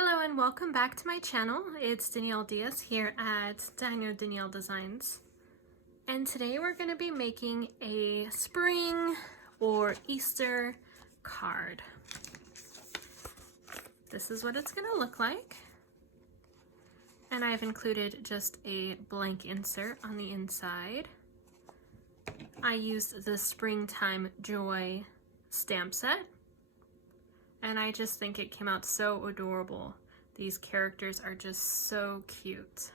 Hello and welcome back to my channel. It's Danielle Diaz here at Danielle Designs. And today we're going to be making a spring or Easter card. This is what it's going to look like. And I've included just a blank insert on the inside. I used the Springtime Joy stamp set. And I just think it came out so adorable. These characters are just so cute.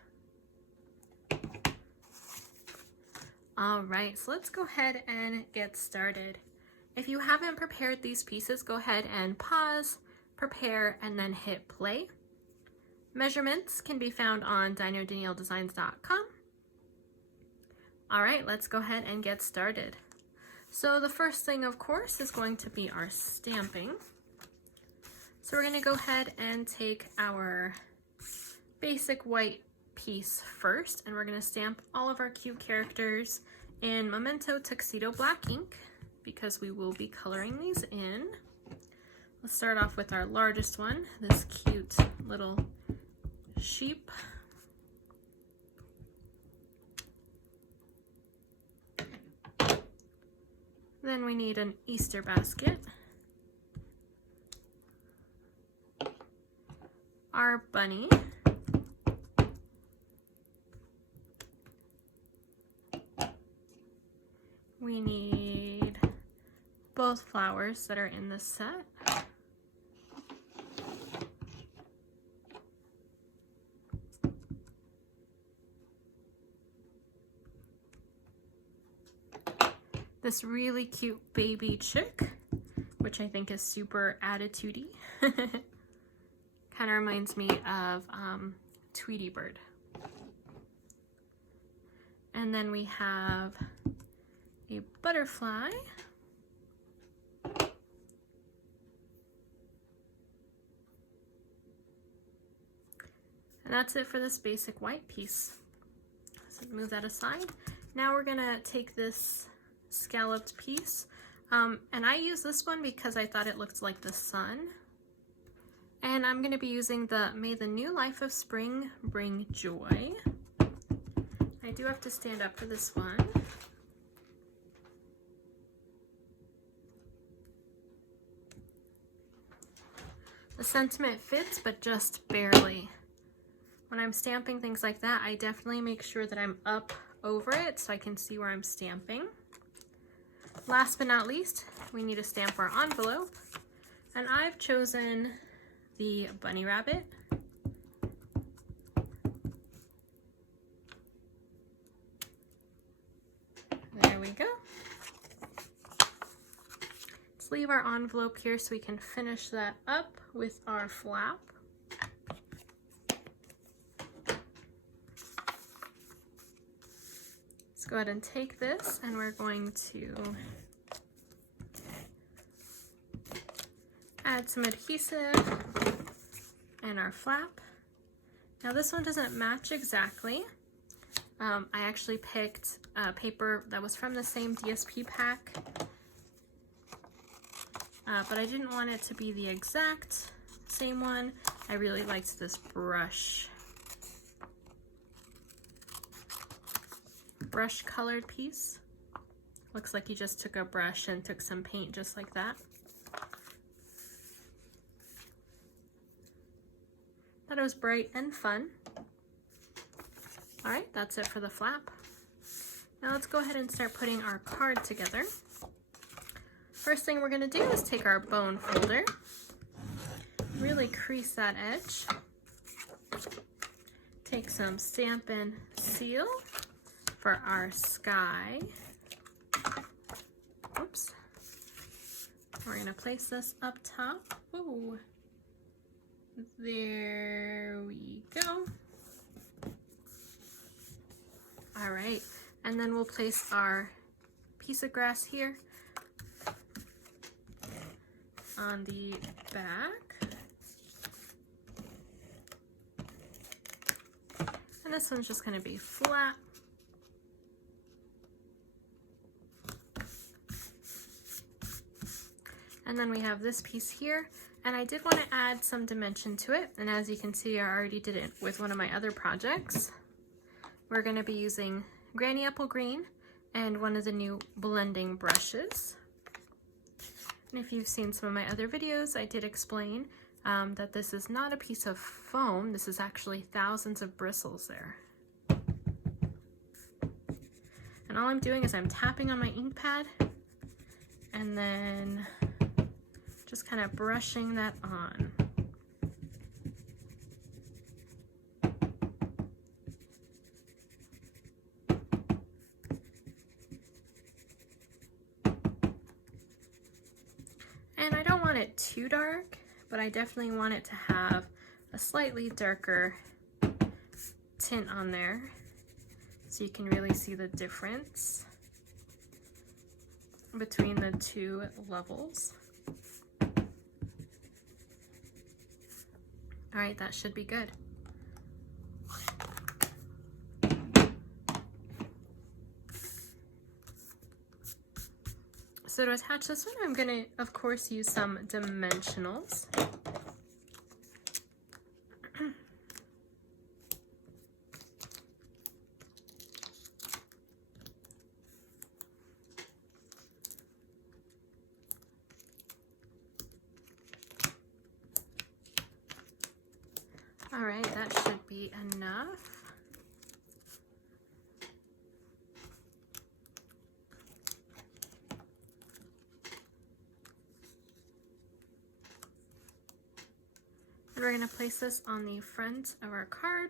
All right, so let's go ahead and get started. If you haven't prepared these pieces, go ahead and pause, prepare, and then hit play. Measurements can be found on DanielleDesigns.com. All right, let's go ahead and get started. So the first thing, of course, is going to be our stamping. So we're going to go ahead and take our basic white piece first, and we're going to stamp all of our cute characters in Memento Tuxedo Black ink because we will be coloring these in. Let's start off with our largest one, this cute little sheep. Then we need an Easter basket. Our bunny, we need both flowers that are in this set. This really cute baby chick, which I think is super attitude-y. Kind of reminds me of Tweety Bird. And then we have a butterfly. And that's it for this basic white piece. So move that aside. Now we're gonna take this scalloped piece. And I use this one because I thought it looked like the sun. And I'm going to be using the May the New Life of Spring Bring Joy. I do have to stand up for this one. The sentiment fits, but just barely. When I'm stamping things like that, I definitely make sure that I'm up over it so I can see where I'm stamping. Last but not least, we need to stamp our envelope. And I've chosen the bunny rabbit. There we go. Let's leave our envelope here so we can finish that up with our flap. Let's go ahead and take this and we're going to add some adhesive and our flap. Now this one doesn't match exactly. I actually picked paper that was from the same DSP pack, but I didn't want it to be the exact same one. I really liked this brush colored piece. Looks like you just took a brush and took some paint just like that. Thought it was bright and fun. All right, that's it for the flap. Now let's go ahead and start putting our card together. First thing we're gonna do is take our bone folder, really crease that edge, take some Stampin' Seal for our sky. Oops. We're gonna place this up top. Ooh. There we go. All right, and then we'll place our piece of grass here on the back. And this one's just gonna be flat. And then we have this piece here, and I did want to add some dimension to it. And as you can see, I already did it with one of my other projects. We're going to be using Granny Apple Green and one of the new blending brushes. And if you've seen some of my other videos, I did explain that this is not a piece of foam. This is actually thousands of bristles there. And all I'm doing is I'm tapping on my ink pad and then just kind of brushing that on. And I don't want it too dark, but I definitely want it to have a slightly darker tint on there so you can really see the difference between the two levels. All right, that should be good. So to attach this one, I'm gonna, of course, use some dimensionals. All right, that should be enough. And we're going to place this on the front of our card.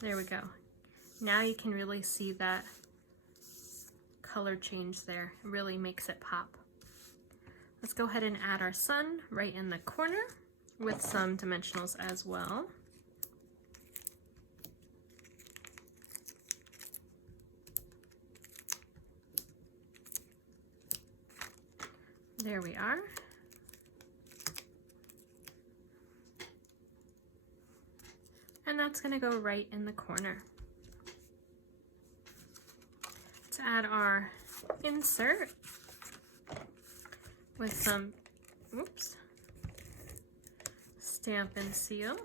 There we go. Now you can really see that color change there. It really makes it pop. Let's go ahead and add our sun right in the corner with some dimensionals as well. There we are. And that's going to go right in the corner. To add our insert with some, oops, Stamp and Seal.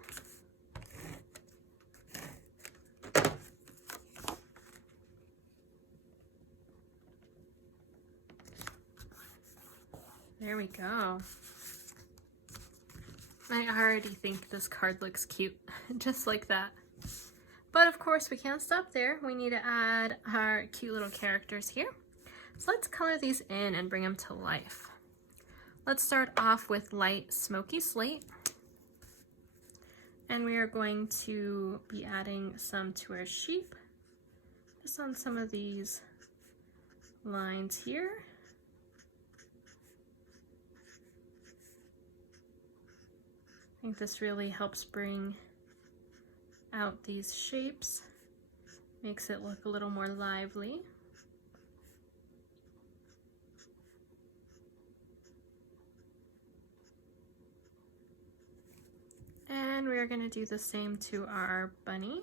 There we go. I already think this card looks cute, just like that. But of course we can't stop there. We need to add our cute little characters here. So let's color these in and bring them to life. Let's start off with light smoky slate. And we are going to be adding some to our sheep, just on some of these lines here. I think this really helps bring out these shapes, makes it look a little more lively. And we're going to do the same to our bunny.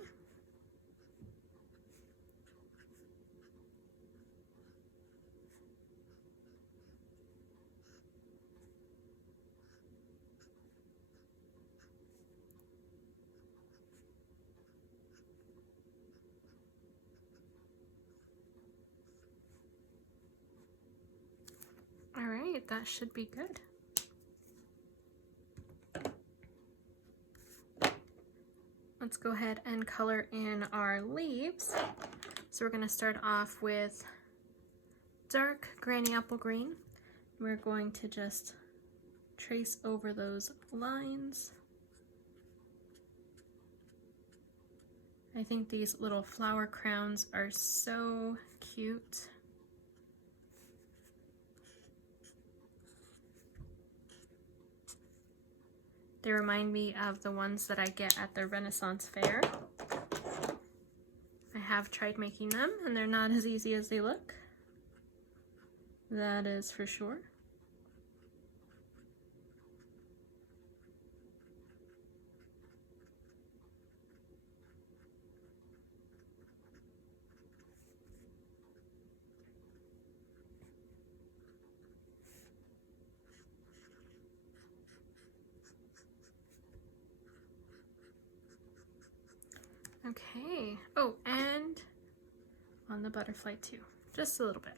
All right, that should be good. Let's go ahead and color in our leaves. So we're going to start off with dark Granny Apple Green. We're going to just trace over those lines. I think these little flower crowns are so cute. They remind me of the ones that I get at the Renaissance Fair. I have tried making them and they're not as easy as they look. That is for sure. Okay. Oh, and on the butterfly too, just a little bit.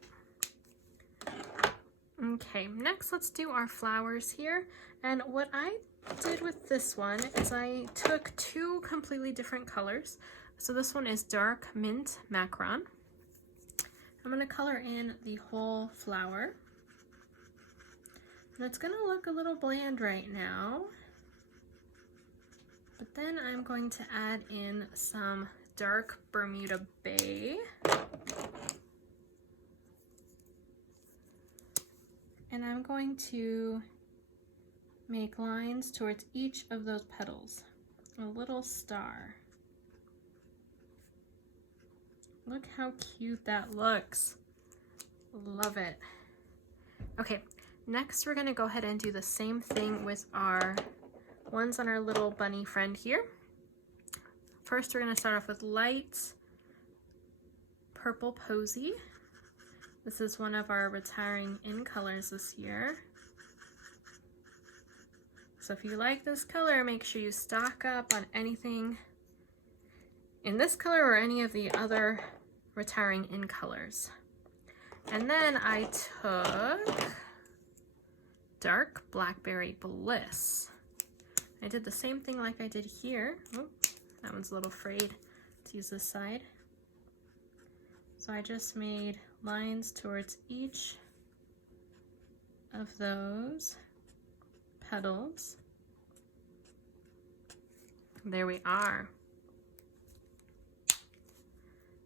Okay, next let's do our flowers here. And what I did with this one is I took two completely different colors. So this one is dark mint macaron. I'm going to color in the whole flower. And it's going to look a little bland right now. But then I'm going to add in some dark Bermuda Bay. And I'm going to make lines towards each of those petals. A little star. Look how cute that looks. Love it. Okay, next we're gonna go ahead and do the same thing with our ones on our little bunny friend here. First, we're gonna start off with light purple posy. This is one of our retiring in colors this year. So if you like this color, make sure you stock up on anything in this color or any of the other retiring in colors. And then I took dark Blackberry Bliss. I did the same thing like I did here. Oh, that one's a little afraid to use this side. So I just made lines towards each of those petals. There we are.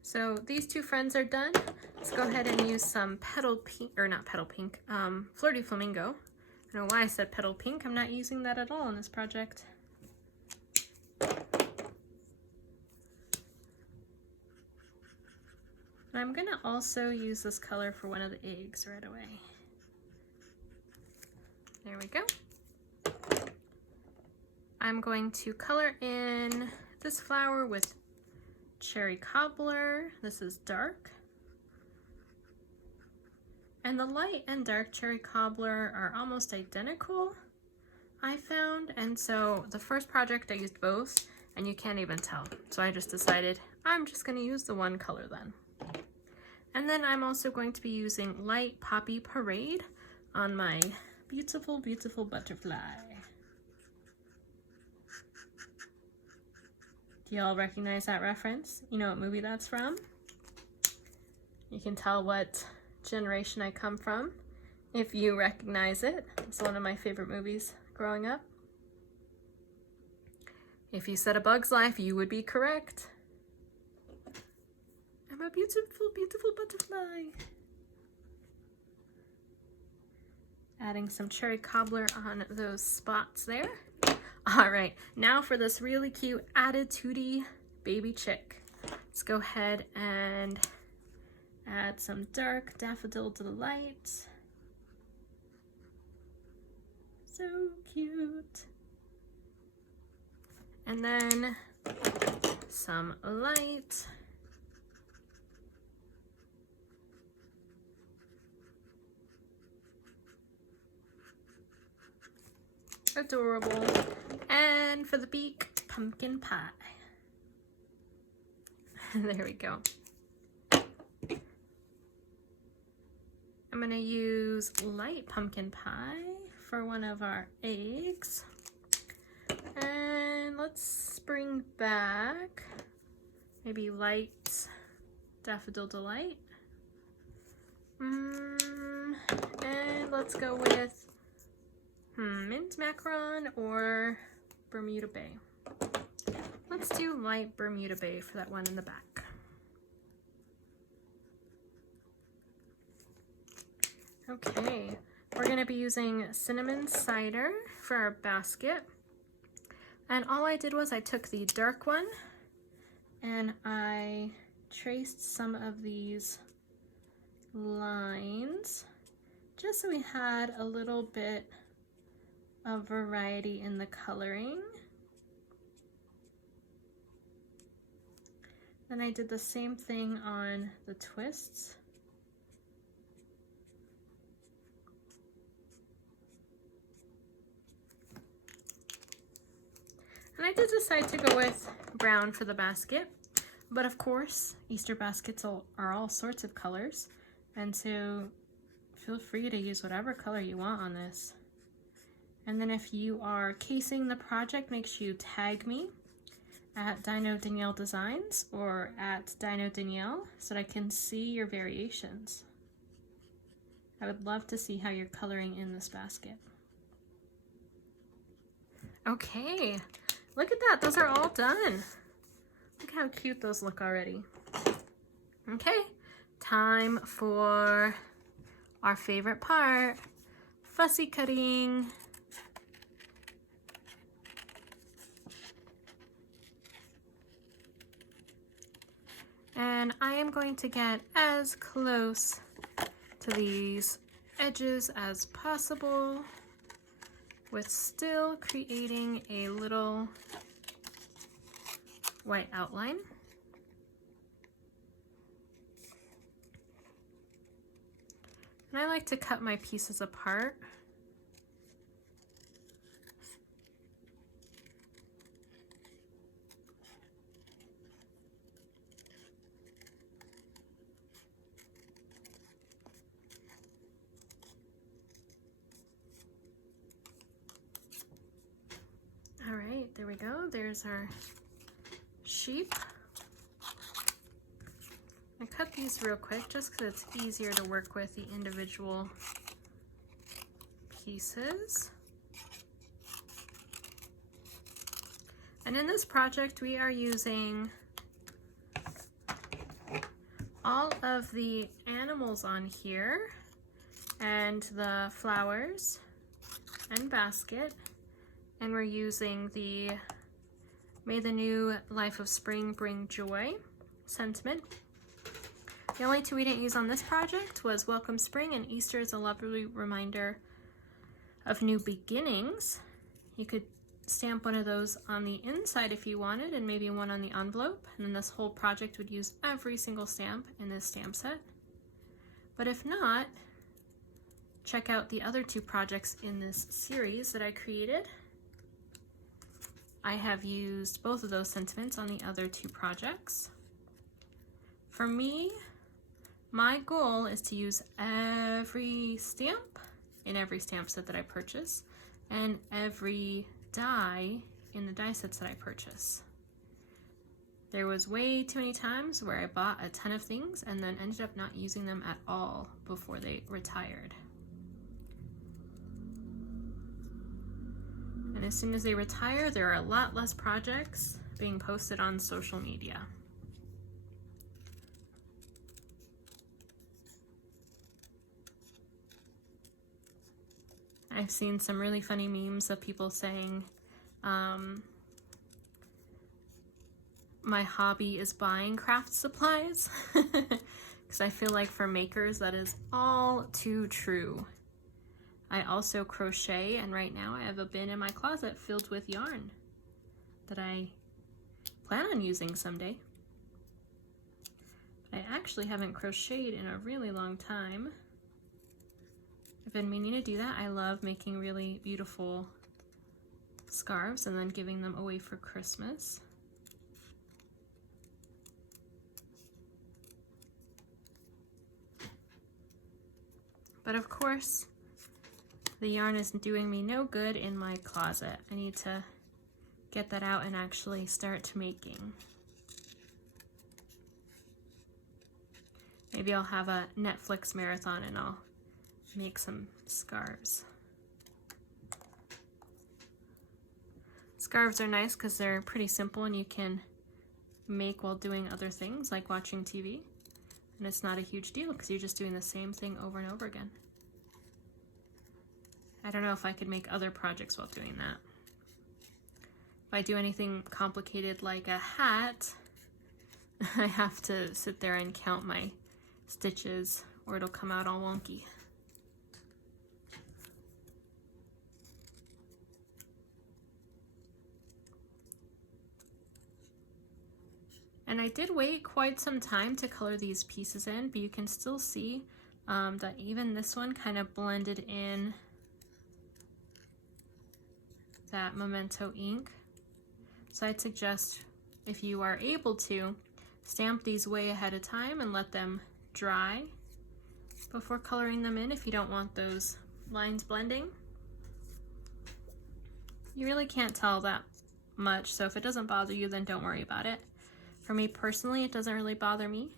So these two friends are done. Let's go ahead and use some petal pink, or not petal pink, Flirty Flamingo. I don't know why I said petal pink. I'm not using that at all in this project. And I'm gonna also use this color for one of the eggs right away. There we go. I'm going to color in this flower with Cherry Cobbler. This is dark. And the light and dark Cherry Cobbler are almost identical, I found. And so the first project I used both, and you can't even tell. So I just decided I'm just gonna use the one color then. And then I'm also going to be using light Poppy Parade on my beautiful, beautiful butterfly. Do y'all recognize that reference? You know what movie that's from? You can tell what generation I come from if you recognize it. It's one of my favorite movies growing up. If you said A Bug's Life, you would be correct. I'm a beautiful, beautiful butterfly. Adding some Cherry Cobbler on those spots there. All right, now for this really cute attitude-y baby chick. Let's go ahead and add some dark Daffodil Delight. So cute. And then some light. Adorable. And for the beak, pumpkin pie. There we go. I'm gonna use light pumpkin pie for one of our eggs. And let's bring back maybe light Daffodil Delight. And let's go with mint macaron or Bermuda Bay. Let's do light Bermuda Bay for that one in the back. Okay, we're gonna be using cinnamon cider for our basket. And all I did was I took the dark one and I traced some of these lines just so we had a little bit of variety in the coloring. Then I did the same thing on the twists. And I did decide to go with brown for the basket. But of course, Easter baskets are all sorts of colors, and so feel free to use whatever color you want on this. And then if you are casing the project, make sure you tag me at Dino Danielle Designs or at Dino Danielle so that I can see your variations. I would love to see how you're coloring in this basket. Okay, look at that, those are all done. Look how cute those look already. Okay, time for our favorite part, fussy cutting. And I am going to get as close to these edges as possible with still creating a little white outline. And I like to cut my pieces apart. All right, there we go. There's our sheep. I cut these real quick just because it's easier to work with the individual pieces. And in this project, we are using all of the animals on here and the flowers and basket. And we're using the May the New Life of Spring Bring Joy sentiment. The only two we didn't use on this project was Welcome Spring, and Easter is a lovely reminder of new beginnings. You could stamp one of those on the inside if you wanted, and maybe one on the envelope, and then this whole project would use every single stamp in this stamp set. But if not, check out the other two projects in this series that I created. I have used both of those sentiments on the other two projects. For me, my goal is to use every stamp in every stamp set that I purchase and every die in the die sets that I purchase. There was way too many times where I bought a ton of things and then ended up not using them at all before they retired. And as soon as they retire, there are a lot less projects being posted on social media. I've seen some really funny memes of people saying, my hobby is buying craft supplies, because I feel like for makers that is all too true. I also crochet, and right now I have a bin in my closet filled with yarn that I plan on using someday. I actually haven't crocheted in a really long time. I've been meaning to do that. I love making really beautiful scarves and then giving them away for Christmas. But of course, the yarn is doing me no good in my closet. I need to get that out and actually start making. Maybe I'll have a Netflix marathon and I'll make some scarves. Scarves are nice because they're pretty simple and you can make while doing other things like watching TV. And it's not a huge deal because you're just doing the same thing over and over again. I don't know if I could make other projects while doing that. If I do anything complicated like a hat, I have to sit there and count my stitches or it'll come out all wonky. And I did wait quite some time to color these pieces in, but you can still see that even this one kind of blended in that Memento ink. So I'd suggest, if you are able to, Stamp these way ahead of time and let them dry before coloring them in if you don't want those lines blending. You really can't tell that much, so if it doesn't bother you, then don't worry about it. For me personally, it doesn't really bother me,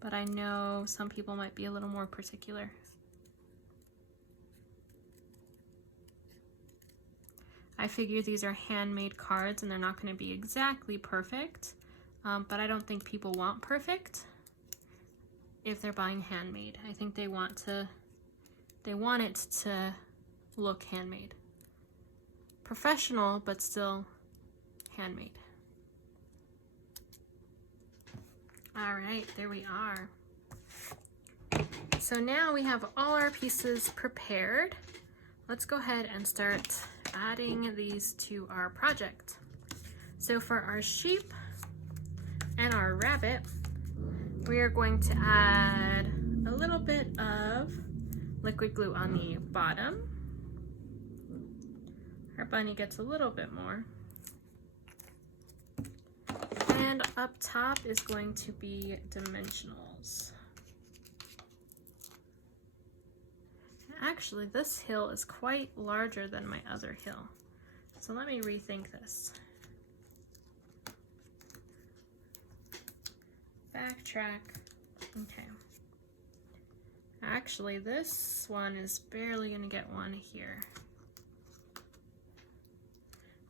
but I know some people might be a little more particular. I figure these are handmade cards and they're not going to be exactly perfect, but I don't think people want perfect if they're buying handmade. I think they want it to look handmade. Professional, but still handmade. All right, there we are. So now we have all our pieces prepared. Let's go ahead and start adding these to our project. So for our sheep and our rabbit, we are going to add a little bit of liquid glue on the bottom. Our bunny gets a little bit more. And up top is going to be dimensionals. Actually, this hill is quite larger than my other hill. So let me rethink this. Backtrack. Okay. Actually, this one is barely gonna get one here.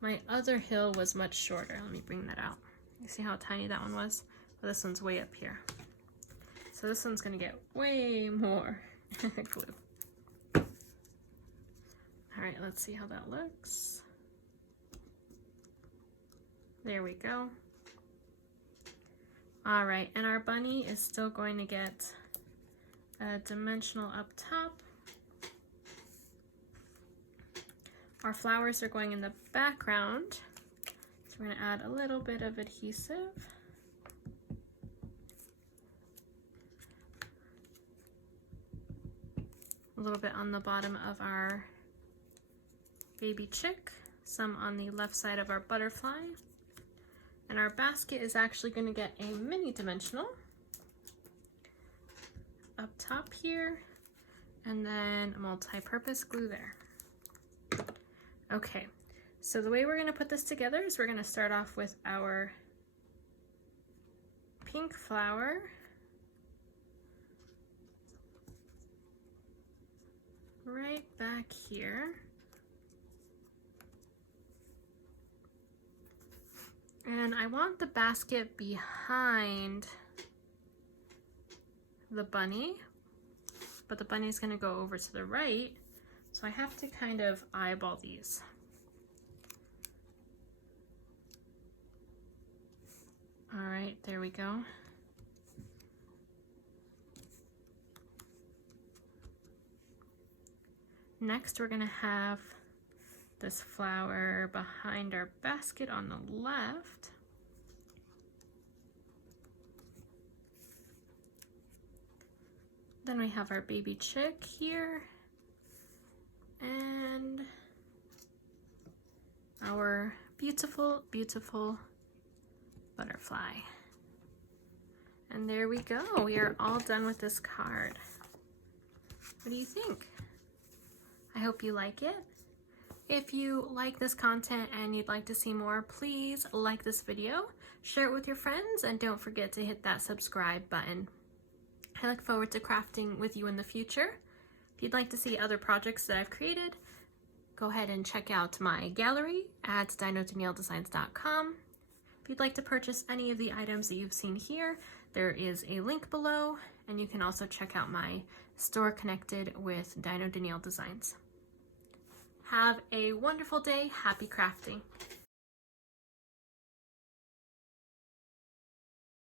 My other hill was much shorter. Let me bring that out. You see how tiny that one was? Well, this one's way up here. So this one's gonna get way more glue. All right, let's see how that looks. There we go. All right, and our bunny is still going to get a dimensional up top. Our flowers are going in the background. So we're gonna add a little bit of adhesive. A little bit on the bottom of our baby chick, some on the left side of our butterfly. And our basket is actually going to get a mini dimensional up top here, and then a multi-purpose glue there. Okay, so the way we're going to put this together is we're going to start off with our pink flower. Right back here. And I want the basket behind the bunny, but the bunny's gonna go over to the right, so I have to kind of eyeball these. All right, there we go. Next, we're gonna have this flower behind our basket on the left. Then we have our baby chick here and our beautiful, beautiful butterfly. And there we go. We are all done with this card. What do you think? I hope you like it. If you like this content and you'd like to see more, please like this video, share it with your friends, and don't forget to hit that subscribe button. I look forward to crafting with you in the future. If you'd like to see other projects that I've created, go ahead and check out my gallery at dinodanielledesigns.com. If you'd like to purchase any of the items that you've seen here, there is a link below, and you can also check out my store connected with Dino Danielle Designs. Have a wonderful day. Happy crafting.